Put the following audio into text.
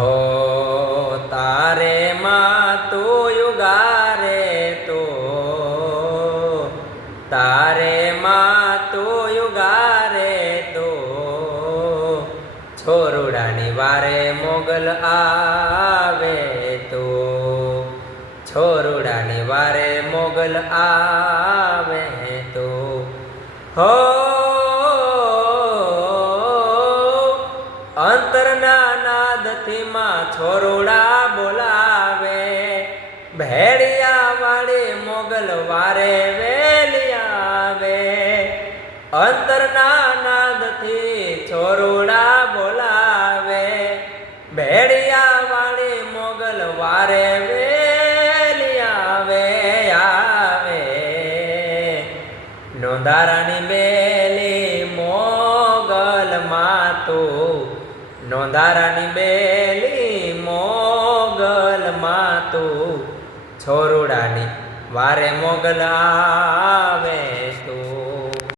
हो तारे माँ तो युगारे तो तारे माँ तो युगारे तो छोरुडानी वारे मोगल आवे तो छोरुडानी वारे मोगल आवे तो हो अंतरना नादथी माँ छोरुडा बोलावे भेड़िया वाली मोगल वारे वेली आवे अंतरना नादथी छोरुडा बोलावे भेड़िया वाली मोगल वारे वेली आवे आवे नोंधारानी बेली मोगल मातो नोंधारानी बेली मोगल मातो छोरुडानी वारे मोगल आवे तो।